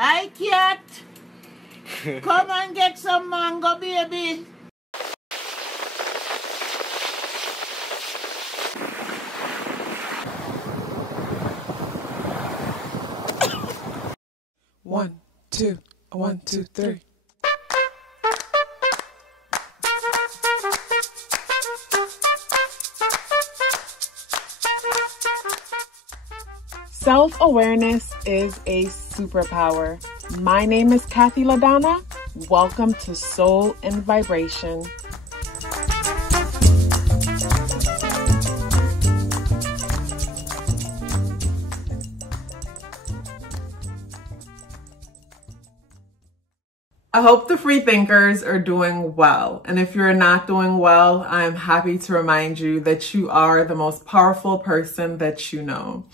Hi, cat. Come and get some mango, baby. One, two, 1, 2, 3. Self-awareness is a superpower. My name is KathyLaDonna. Welcome to Soul and Vibration. I hope the free thinkers are doing well. And if you're not doing well, I'm happy to remind you that you are the most powerful person that you know.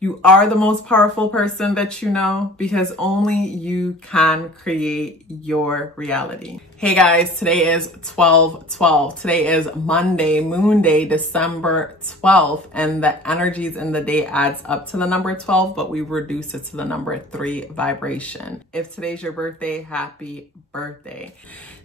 You are the most powerful person that you know because only you can create your reality. Hey guys, today is 12/12. Today is Monday, Moon Day, December 12th, and the energies in the day adds up to the number 12, but we reduce it to the number 3 vibration. If today's your birthday, happy birthday.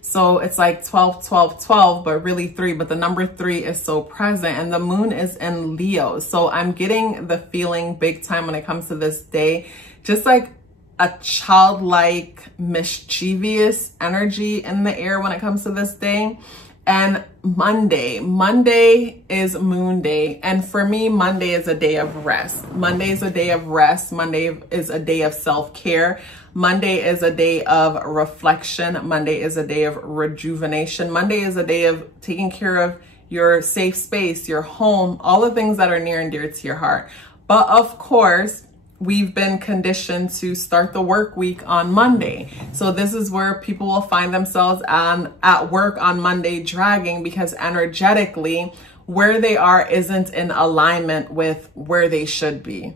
So it's like 12, 12, 12, but really 3, but the number 3 is so present and the moon is in Leo. So I'm getting the feeling big time when it comes to this day, just like a childlike, mischievous energy in the air when it comes to this day. And Monday is Moon Day. And for me, Monday is a day of rest. Monday is a day of rest. Monday is a day of self-care. Monday is a day of reflection. Monday is a day of rejuvenation. Monday is a day of taking care of your safe space, your home, all the things that are near and dear to your heart. But of course, we've been conditioned to start the work week on Monday. So this is where people will find themselves at work on Monday dragging because energetically where they are isn't in alignment with where they should be.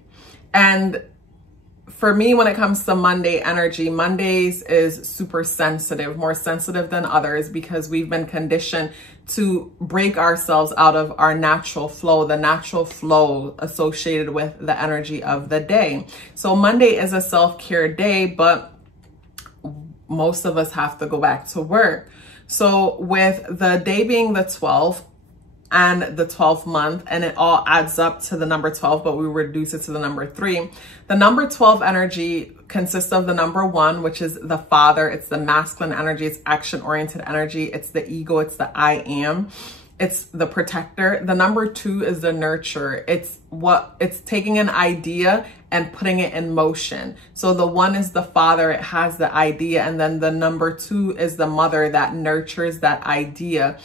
And for me, when it comes to Monday energy, Mondays is super sensitive, more sensitive than others because we've been conditioned to break ourselves out of our natural flow, the natural flow associated with the energy of the day. So Monday is a self-care day, but most of us have to go back to work. So with the day being the 12th, and the 12th month, and it all adds up to the number 12, but we reduce it to the number 3. The number 12 energy consists of the number 1, which is the father. It's the masculine energy. It's action-oriented energy. It's the ego. It's the I am. It's the protector. The number 2 is the nurturer. It's taking an idea and putting it in motion. So the 1 is the father. It has the idea. And then the number 2 is the mother that nurtures that idea.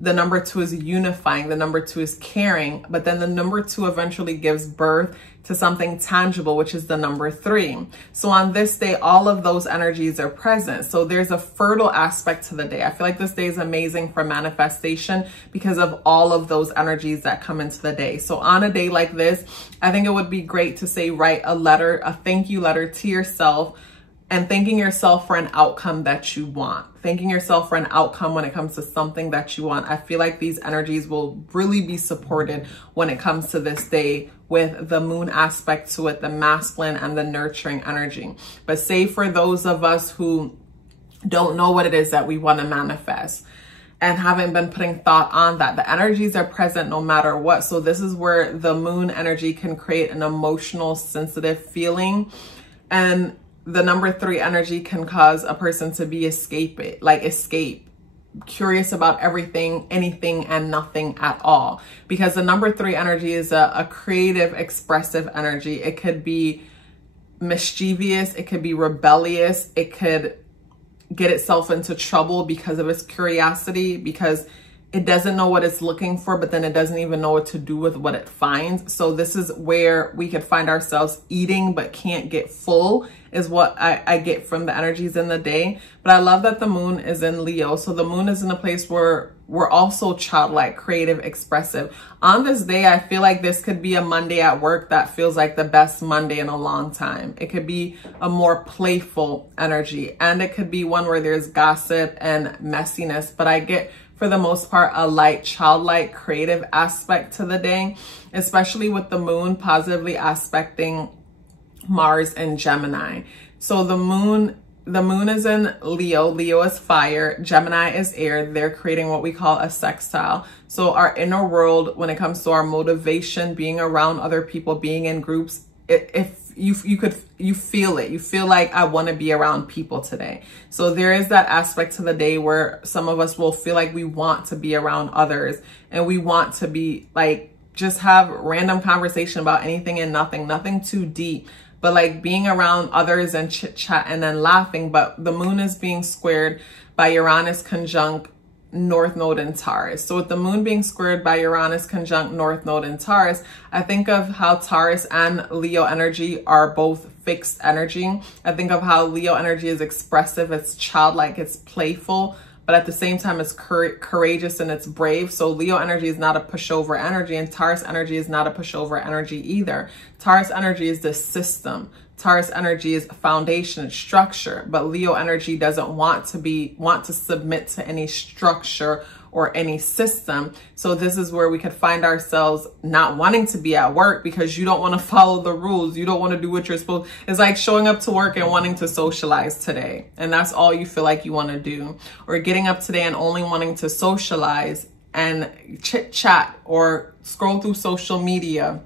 The number 2 is unifying. The number 2 is caring. But then the number 2 eventually gives birth to something tangible, which is the number 3. So on this day, all of those energies are present. So there's a fertile aspect to the day. I feel like this day is amazing for manifestation because of all of those energies that come into the day. So on a day like this, I think it would be great to say, write a letter, a thank you letter to yourself, and thanking yourself for an outcome that you want. Thanking yourself for an outcome when it comes to something that you want. I feel like these energies will really be supported when it comes to this day with the moon aspect to it, the masculine and the nurturing energy. But say for those of us who don't know what it is that we want to manifest and haven't been putting thought on that, the energies are present no matter what. So this is where the moon energy can create an emotional, sensitive feeling. And the number 3 energy can cause a person to be escape, curious about everything, anything, and nothing at all. Because the number 3 energy is a creative, expressive energy. It could be mischievous. It could be rebellious. It could get itself into trouble because of its curiosity, because it doesn't know what it's looking for, but then it doesn't even know what to do with what it finds. So this is where we could find ourselves eating but can't get full, is what I get from the energies in the day. But I love that the moon is in Leo. So the moon is in a place where we're also childlike, creative, expressive. On this day, I feel like this could be a Monday at work that feels like the best Monday in a long time. It could be a more playful energy, and it could be one where there's gossip and messiness. But I get, for the most part, a light, childlike, creative aspect to the day, especially with the moon positively aspecting Mars and Gemini. So the moon is in Leo. Leo is fire. Gemini is air. They're creating what we call a sextile. So our inner world, when it comes to our motivation, being around other people, being in groups, if you feel it. You feel like, I want to be around people today. So there is that aspect to the day where some of us will feel like we want to be around others, and we want to be like, just have random conversation about anything and nothing too deep, but like being around others and chit chat and then laughing. But the moon is being squared by Uranus conjunct North Node in Taurus. So with the moon being squared by Uranus conjunct North Node in Taurus, I think of how Taurus and Leo energy are both fixed energy. I think of how Leo energy is expressive, it's childlike, it's playful, but at the same time, it's courageous and it's brave. So Leo energy is not a pushover energy, and Taurus energy is not a pushover energy either. Taurus energy is the system. Taurus energy is foundation, structure, but Leo energy doesn't want to submit to any structure or any system. So this is where we could find ourselves not wanting to be at work because you don't want to follow the rules. You don't want to do what you're supposed. It's like showing up to work and wanting to socialize today, and that's all you feel like you want to do. Or getting up today and only wanting to socialize and chit chat or scroll through social media,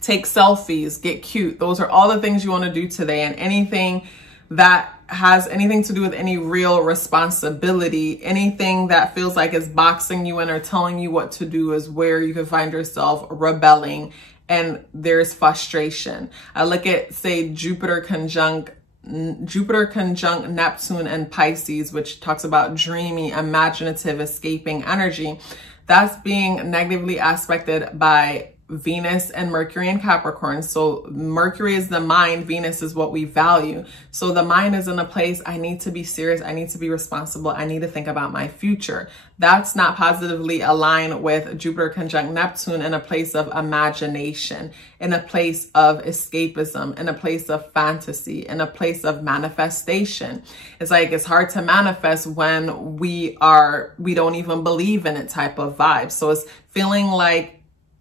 take selfies, get cute. Those are all the things you want to do today. And anything that has anything to do with any real responsibility, anything that feels like it's boxing you in or telling you what to do, is where you can find yourself rebelling and there's frustration. I look at, say, Jupiter conjunct Neptune and Pisces, which talks about dreamy, imaginative, escaping energy. That's being negatively aspected by Venus and Mercury in Capricorn. So Mercury is the mind, Venus is what we value. So the mind is in a place, I need to be serious, I need to be responsible, I need to think about my future. That's not positively aligned with Jupiter conjunct Neptune in a place of imagination, in a place of escapism, in a place of fantasy, in a place of manifestation. It's like, it's hard to manifest when we don't even believe in it type of vibe. So it's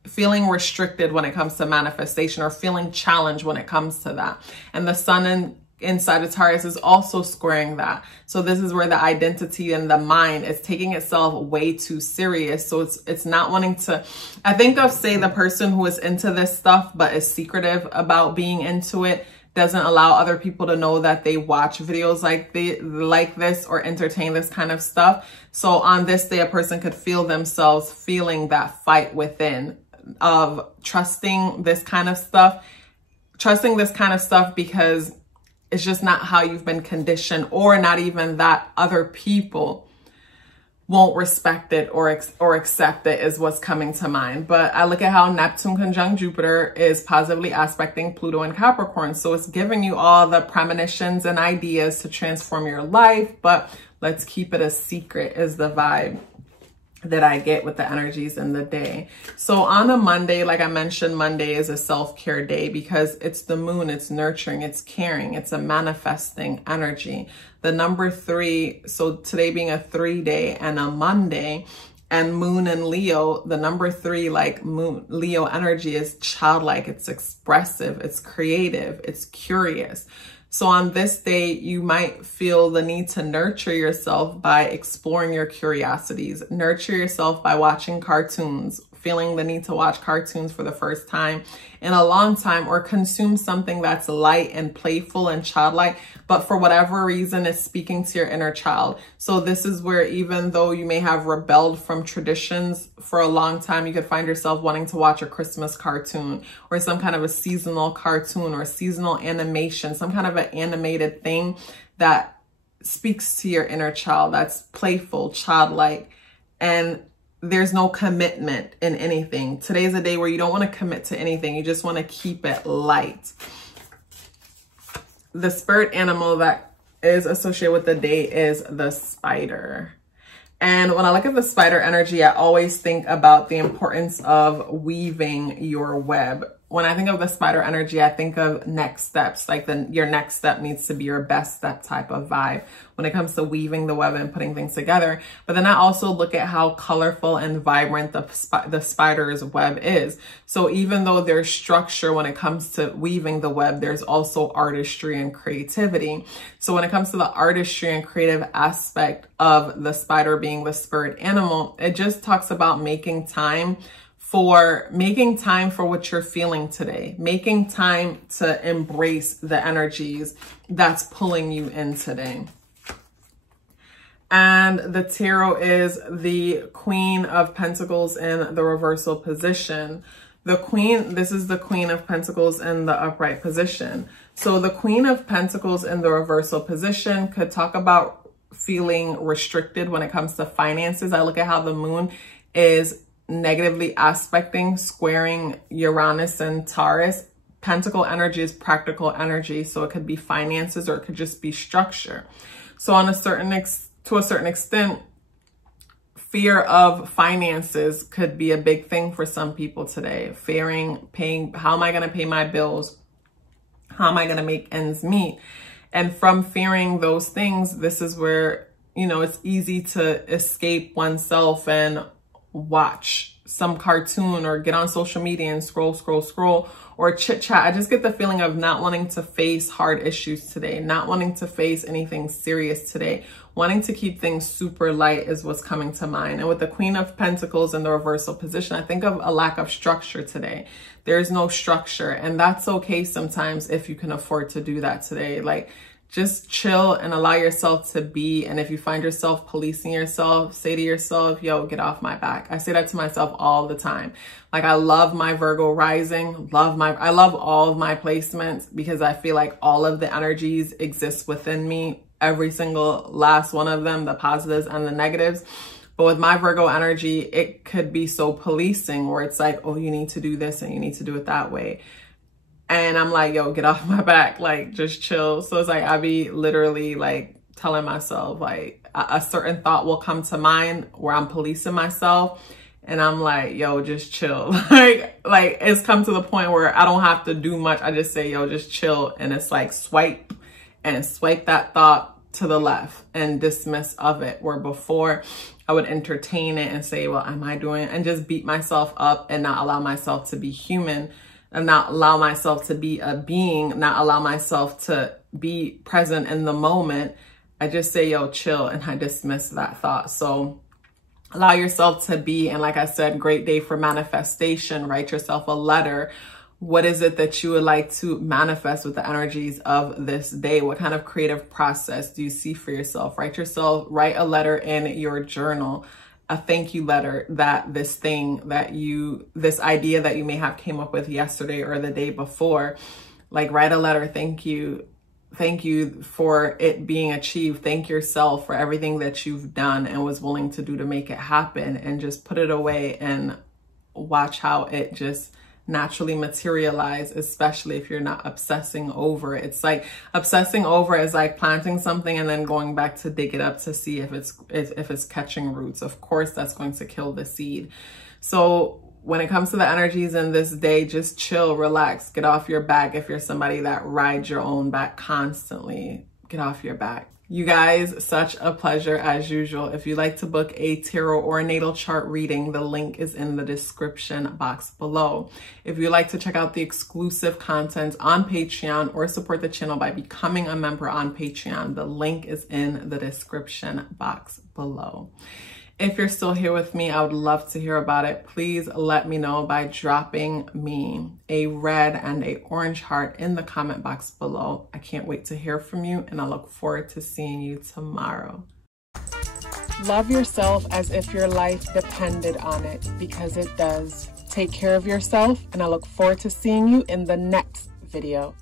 feeling restricted when it comes to manifestation, or feeling challenged when it comes to that. And the sun in Sagittarius is also squaring that. So this is where the identity and the mind is taking itself way too serious. So it's not wanting to, I think of, say, the person who is into this stuff but is secretive about being into it, doesn't allow other people to know that they watch videos like this or entertain this kind of stuff. So on this day, a person could feel themselves feeling that fight within of trusting this kind of stuff because it's just not how you've been conditioned, or not even that other people won't respect it or accept it, is what's coming to mind. But I look at how Neptune conjunct Jupiter is positively aspecting Pluto and Capricorn. So it's giving you all the premonitions and ideas to transform your life, but let's keep it a secret, is the vibe that I get with the energies in the day. So on a Monday, like I mentioned, Monday is a self-care day because it's the moon, it's nurturing, it's caring, it's a manifesting energy. The number 3, so today being a 3-day and a Monday, and moon and Leo, the number 3, like moon, Leo energy is childlike, it's expressive, it's creative, it's curious. So on this day, you might feel the need to nurture yourself by exploring your curiosities. Nurture yourself by watching cartoons, feeling the need to watch cartoons for the first time in a long time, or consume something that's light and playful and childlike, but for whatever reason, it's speaking to your inner child. So this is where, even though you may have rebelled from traditions for a long time, you could find yourself wanting to watch a Christmas cartoon or some kind of a seasonal cartoon or seasonal animation, some kind of an animated thing that speaks to your inner child, that's playful, childlike, and there's no commitment in anything. Today's a day where you don't want to commit to anything. You just want to keep it light. The spirit animal that is associated with the day is the spider. And when I look at the spider energy, I always think about the importance of weaving your web. when I think of the spider energy, I think of next steps, like your next step needs to be your best step type of vibe when it comes to weaving the web and putting things together. But then I also look at how colorful and vibrant the spider's web is. So even though there's structure when it comes to weaving the web, there's also artistry and creativity. So when it comes to the artistry and creative aspect of the spider being the spirit animal, it just talks about making time for what you're feeling today, making time to embrace the energies that's pulling you in today. And the tarot is the Queen of Pentacles in the reversal position. This is the Queen of Pentacles in the upright position. So the Queen of Pentacles in the reversal position could talk about feeling restricted when it comes to finances. I look at how the moon is negatively aspecting, squaring Uranus and Taurus. Pentacle energy is practical energy, so it could be finances or it could just be structure. So to a certain extent, fear of finances could be a big thing for some people today. Paying, how am I going to pay my bills? How am I going to make ends meet? And from fearing those things, this is where, it's easy to escape oneself and watch some cartoon or get on social media and scroll, or chit chat. I just get the feeling of not wanting to face hard issues today, not wanting to face anything serious today, wanting to keep things super light is what's coming to mind. And with the Queen of Pentacles in the reversal position, I think of a lack of structure today. There's no structure, and that's okay sometimes if you can afford to do that today. Like, just chill and allow yourself to be. And if you find yourself policing yourself, say to yourself, yo, get off my back. I say that to myself all the time. Like, I love my Virgo rising, I love all of my placements because I feel like all of the energies exist within me, every single last one of them, the positives and the negatives. But with my Virgo energy, it could be so policing where it's like, oh, you need to do this and you need to do it that way. And I'm like, yo, get off my back, like, just chill. So it's like, I be literally like telling myself, like, a certain thought will come to mind where I'm policing myself. And I'm like, yo, just chill. like it's come to the point where I don't have to do much. I just say, yo, just chill. And it's like swipe that thought to the left and dismiss of it. Where before I would entertain it and say, well, am I doing it? And just beat myself up and not allow myself to be human. And not allow myself to be a being, not allow myself to be present in the moment. I just say, yo, chill, and I dismiss that thought. So allow yourself to be, and like I said, great day for manifestation. Write yourself a letter. What is it that you would like to manifest with the energies of this day? What kind of creative process do you see for yourself? Write a letter in your journal. A thank you letter that this idea that you may have came up with yesterday or the day before, like, write a letter. Thank you for it being achieved. Thank yourself for everything that you've done and was willing to do to make it happen, and just put it away and watch how it just naturally materialize, especially if you're not obsessing over it. It's like obsessing over is like planting something and then going back to dig it up to see if it's catching roots. Of course, that's going to kill the seed. So when it comes to the energies in this day, just chill, relax, get off your back. If you're somebody that rides your own back constantly, get off your back. You guys, such a pleasure as usual. If you'd like to book a tarot or a natal chart reading, the link is in the description box below. If you'd like to check out the exclusive content on Patreon or support the channel by becoming a member on Patreon, the link is in the description box below. If you're still here with me, I would love to hear about it. Please let me know by dropping me a red and an orange heart in the comment box below. I can't wait to hear from you, and I look forward to seeing you tomorrow. Love yourself as if your life depended on it, because it does. Take care of yourself, and I look forward to seeing you in the next video.